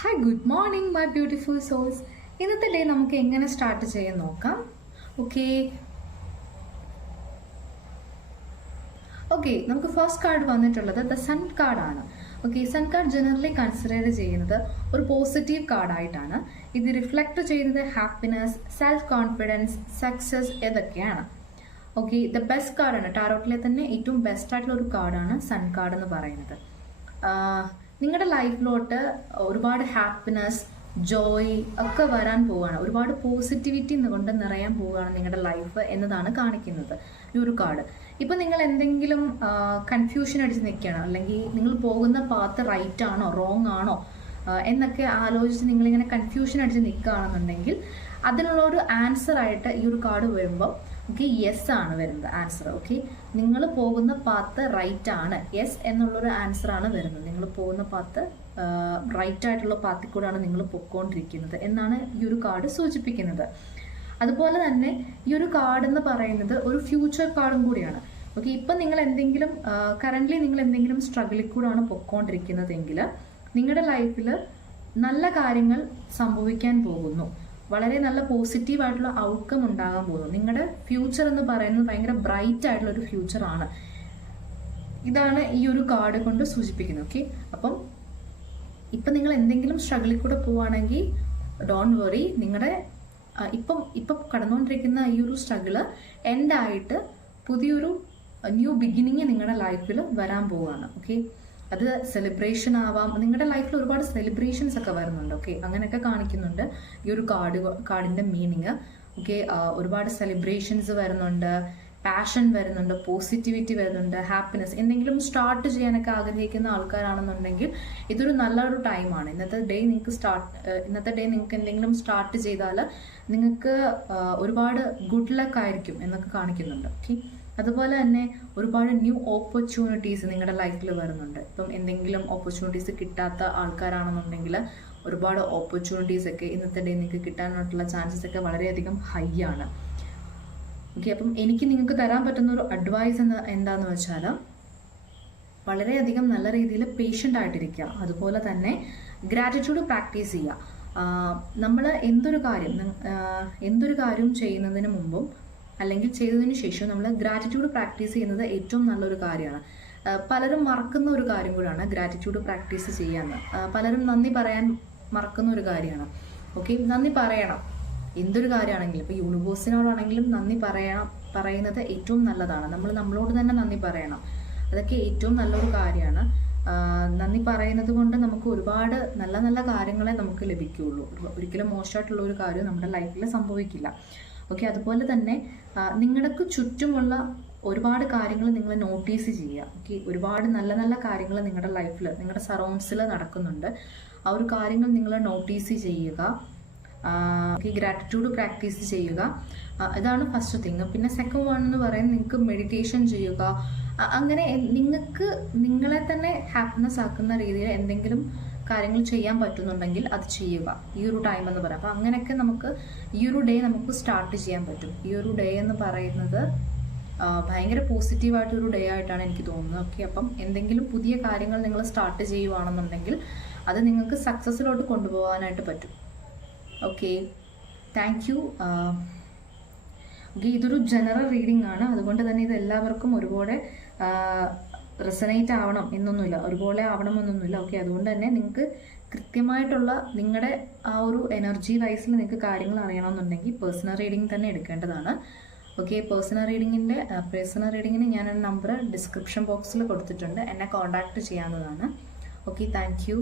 Hi good morning my beautiful souls. ഇന്നത്തെ day നമുക്ക് എങ്ങനെ സ്റ്റാർട്ട് ചെയ്യാൻ നോക്കാം. ഓക്കെ നമുക്ക് ഫസ്റ്റ് കാർഡ് വന്നിട്ടുള്ളത് ദ സൺ കാർഡാണ്. സൺ കാർഡ് ജനറലി കൺസിഡർ ചെയ്യുന്നത് ഒരു പോസിറ്റീവ് കാർഡായിട്ടാണ്. ഇത് റിഫ്ലക്ട് ചെയ്യുന്നത് ഹാപ്പിനെസ്, സെൽഫ് കോൺഫിഡൻസ്, സക്സസ് ഇതൊക്കെയാണ്. ദ ബെസ്റ്റ് കാർഡാണ്, ടാരോട്ടിലെ തന്നെ ഏറ്റവും ബെസ്റ്റ് ആയിട്ടുള്ള ഒരു കാർഡാണ് സൺ കാർഡ് എന്ന് പറയുന്നത്. നിങ്ങളുടെ ലൈഫിലോട്ട് ഒരുപാട് ഹാപ്പിനെസ്, ജോയ് ഒക്കെ വരാൻ പോവുകയാണ്. ഒരുപാട് പോസിറ്റിവിറ്റി കൊണ്ട് നിറയാൻ പോവുകയാണ് നിങ്ങളുടെ ലൈഫ് എന്നതാണ് കാണിക്കുന്നത് ഈ ഒരു കാർഡ്. ഇപ്പം നിങ്ങൾ എന്തെങ്കിലും കൺഫ്യൂഷൻ അടിച്ച് നിൽക്കുകയാണ്, അല്ലെങ്കിൽ നിങ്ങൾ പോകുന്ന പാത്ത് റൈറ്റ് ആണോ റോങ് ആണോ എന്നൊക്കെ ആലോചിച്ച് നിങ്ങളിങ്ങനെ കൺഫ്യൂഷൻ അടിച്ച് നിൽക്കുകയാണെന്നുണ്ടെങ്കിൽ അതിനുള്ള ഒരു ആൻസർ ആയിട്ട് ഈ ഒരു കാർഡ് വരുമ്പോൾ യെസ് ആണ് വരുന്നത് ആൻസർ. നിങ്ങൾ പോകുന്ന പാത്ത് റൈറ്റ് ആണ്, യെസ് എന്നുള്ളൊരു ആൻസർ ആണ് വരുന്നത്. നിങ്ങൾ പോകുന്ന പാത്ത് റൈറ്റ് ആയിട്ടുള്ള പാത്തിൽ കൂടെയാണ് നിങ്ങൾ പൊയ്ക്കൊണ്ടിരിക്കുന്നത് എന്നാണ് ഈ ഒരു കാർഡ് സൂചിപ്പിക്കുന്നത്. അതുപോലെ തന്നെ ഈ ഒരു കാർഡ് എന്ന് പറയുന്നത് ഒരു ഫ്യൂച്ചർ കാർഡും കൂടിയാണ്. ഇപ്പം നിങ്ങൾ എന്തെങ്കിലും കറൻ്റ്ലി നിങ്ങൾ എന്തെങ്കിലും സ്ട്രഗിളിൽ കൂടെയാണ് പൊയ്ക്കൊണ്ടിരിക്കുന്നതെങ്കിൽ നിങ്ങളുടെ ലൈഫിൽ നല്ല കാര്യങ്ങൾ സംഭവിക്കാൻ പോകുന്നു, വളരെ നല്ല പോസിറ്റീവ് ആയിട്ടുള്ള ഔട്ട്കം ഉണ്ടാകാൻ പോകുന്നു. നിങ്ങളുടെ ഫ്യൂച്ചർ എന്ന് പറയുന്നത് ഭയങ്കര ബ്രൈറ്റ് ആയിട്ടുള്ള ഒരു ഫ്യൂച്ചറാണ്. ഇതാണ് ഈ ഒരു കാർഡ് കൊണ്ട് സൂചിപ്പിക്കുന്നത്. അപ്പം ഇപ്പം നിങ്ങൾ എന്തെങ്കിലും സ്ട്രഗിളിൽ കൂടെ പോവുകയാണെങ്കിൽ ഡോണ്ട് വറി, നിങ്ങളുടെ ഇപ്പം കടന്നുകൊണ്ടിരിക്കുന്ന ഈ ഒരു സ്ട്രഗിള് എൻഡായിട്ട് പുതിയൊരു ന്യൂ ബിഗിനിങ് നിങ്ങളുടെ ലൈഫിൽ വരാൻ പോവുകയാണ്. അത് സെലിബ്രേഷൻ ആവാം, നിങ്ങളുടെ ലൈഫിൽ ഒരുപാട് സെലിബ്രേഷൻസ് ഒക്കെ വരുന്നുണ്ട്. അങ്ങനെയൊക്കെ കാണിക്കുന്നുണ്ട് ഈ ഒരു കാർഡിന്റെ മീനിങ്. ഒരുപാട് സെലിബ്രേഷൻസ് വരുന്നുണ്ട്, പാഷൻ വരുന്നുണ്ട്, പോസിറ്റിവിറ്റി വരുന്നുണ്ട്, ഹാപ്പിനെസ്. എന്തെങ്കിലും സ്റ്റാർട്ട് ചെയ്യാനൊക്കെ ആഗ്രഹിക്കുന്ന ആൾക്കാരാണെന്നുണ്ടെങ്കിൽ ഇതൊരു നല്ലൊരു ടൈമാണ്. ഇന്നത്തെ ഡേ നിങ്ങൾക്ക് എന്തെങ്കിലും സ്റ്റാർട്ട് ചെയ്താൽ നിങ്ങൾക്ക് ഒരുപാട് ഗുഡ് ലക്ക് ആയിരിക്കും എന്നൊക്കെ കാണിക്കുന്നുണ്ട്. അതുപോലെ തന്നെ ഒരുപാട് ന്യൂ ഓപ്പർച്യൂണിറ്റീസ് നിങ്ങളുടെ ലൈഫിൽ വരുന്നുണ്ട്. ഇപ്പം എന്തെങ്കിലും ഓപ്പർച്യൂണിറ്റീസ് കിട്ടാത്ത ആൾക്കാരാണെന്നുണ്ടെങ്കിൽ ഒരുപാട് ഓപ്പർച്യൂണിറ്റീസ് ഒക്കെ ഇന്നത്തെ ഡേ നിങ്ങൾക്ക് കിട്ടാനായിട്ടുള്ള ചാൻസസ് ഒക്കെ വളരെയധികം ഹൈ ആണ്. അപ്പം എനിക്ക് നിങ്ങൾക്ക് തരാൻ പറ്റുന്ന ഒരു അഡ്വൈസ് എന്താന്ന് വെച്ചാൽ വളരെയധികം നല്ല രീതിയിൽ പേഷ്യൻ്റ് ആയിട്ടിരിക്കുക. അതുപോലെ തന്നെ ഗ്രാറ്റിറ്റ്യൂഡ് പ്രാക്ടീസ് ചെയ്യുക. നമ്മൾ എന്തൊരു കാര്യം ചെയ്യുന്നതിന് മുമ്പും അല്ലെങ്കിൽ ചെയ്തതിന് ശേഷം നമ്മൾ ഗ്രാറ്റിറ്റ്യൂഡ് പ്രാക്ടീസ് ചെയ്യുന്നത് ഏറ്റവും നല്ലൊരു കാര്യമാണ്. പലരും മറക്കുന്ന ഒരു കാര്യം കൂടാണ് ഗ്രാറ്റിറ്റ്യൂഡ് പ്രാക്ടീസ് ചെയ്യാന്ന്. പലരും നന്ദി പറയാൻ മറക്കുന്ന ഒരു കാര്യമാണ്. നന്ദി പറയണം എന്തൊരു കാര്യമാണെങ്കിലും. ഇപ്പോൾ യൂണിവേഴ്സിനോടാണെങ്കിലും നന്ദി പറയുന്നത് ഏറ്റവും നല്ലതാണ്. നമ്മളോട് തന്നെ നന്ദി പറയണം. അതൊക്കെ ഏറ്റവും നല്ലൊരു കാര്യമാണ്. നന്ദി പറയുന്നത് കൊണ്ട് നമുക്ക് ഒരുപാട് നല്ല നല്ല കാര്യങ്ങളെ നമുക്ക് ലഭിക്കുകയുള്ളൂ. ഒരിക്കലും മോശമായിട്ടുള്ള ഒരു കാര്യം നമ്മുടെ ലൈഫിൽ സംഭവിക്കില്ല. അതുപോലെ തന്നെ നിങ്ങൾക്ക് ചുറ്റുമുള്ള ഒരുപാട് കാര്യങ്ങൾ നിങ്ങൾ നോട്ടീസ് ചെയ്യുക. ഒരുപാട് നല്ല നല്ല കാര്യങ്ങൾ നിങ്ങളുടെ ലൈഫിൽ, നിങ്ങളുടെ സറൗണ്ട്സിൽ നടക്കുന്നുണ്ട്. ആ ഒരു കാര്യങ്ങൾ നിങ്ങൾ നോട്ടീസ് ചെയ്യുക. ഗ്രാറ്റിറ്റ്യൂഡ് പ്രാക്ടീസ് ചെയ്യുക. ഇതാണ് ഫസ്റ്റ് തിങ്. പിന്നെ സെക്കൻഡ് വൺ എന്ന് പറയുന്നത് നിങ്ങൾക്ക് മെഡിറ്റേഷൻ ചെയ്യുക. അങ്ങനെ നിങ്ങൾക്ക് നിങ്ങളെ തന്നെ ഹാപ്പിനെസ് ആക്കുന്ന രീതിയിൽ എന്തെങ്കിലും കാര്യങ്ങൾ ചെയ്യാൻ പറ്റുന്നുണ്ടെങ്കിൽ അത് ചെയ്യുക ഈ ഒരു ടൈം എന്ന് പറയാം. അപ്പം അങ്ങനെയൊക്കെ നമുക്ക് ഈ ഒരു ഡേ നമുക്ക് സ്റ്റാർട്ട് ചെയ്യാൻ പറ്റും. ഈ ഒരു ഡേ എന്ന് പറയുന്നത് ഭയങ്കര പോസിറ്റീവായിട്ടൊരു ഡേ ആയിട്ടാണ് എനിക്ക് തോന്നുന്നത്. അപ്പം എന്തെങ്കിലും പുതിയ കാര്യങ്ങൾ നിങ്ങൾ സ്റ്റാർട്ട് ചെയ്യുവാണെന്നുണ്ടെങ്കിൽ അത് നിങ്ങൾക്ക് സക്സസ്സിലോട്ട് കൊണ്ടുപോകാനായിട്ട് പറ്റും. Thank you. ഇതൊരു ജനറൽ റീഡിംഗ് ആണ്, അതുകൊണ്ട് തന്നെ ഇത് എല്ലാവർക്കും ഒരുപോലെ റെസനേറ്റ് ആവണം എന്നൊന്നുമില്ല, ഒരുപോലെ ആവണമെന്നൊന്നുമില്ല. അതുകൊണ്ട് തന്നെ നിങ്ങൾക്ക് കൃത്യമായിട്ടുള്ള നിങ്ങളുടെ ആ ഒരു എനർജി വൈസിൽ നിങ്ങൾക്ക് കാര്യങ്ങൾ അറിയണമെന്നുണ്ടെങ്കിൽ പേഴ്സണൽ റീഡിംഗ് തന്നെ എടുക്കേണ്ടതാണ്. പേഴ്സണൽ റീഡിങ്ങിന് ഞാൻ നമ്പർ ഡിസ്ക്രിപ്ഷൻ ബോക്സിൽ കൊടുത്തിട്ടുണ്ട്, എന്നെ കോൺടാക്ട് ചെയ്യാവുന്നതാണ്. Thank you.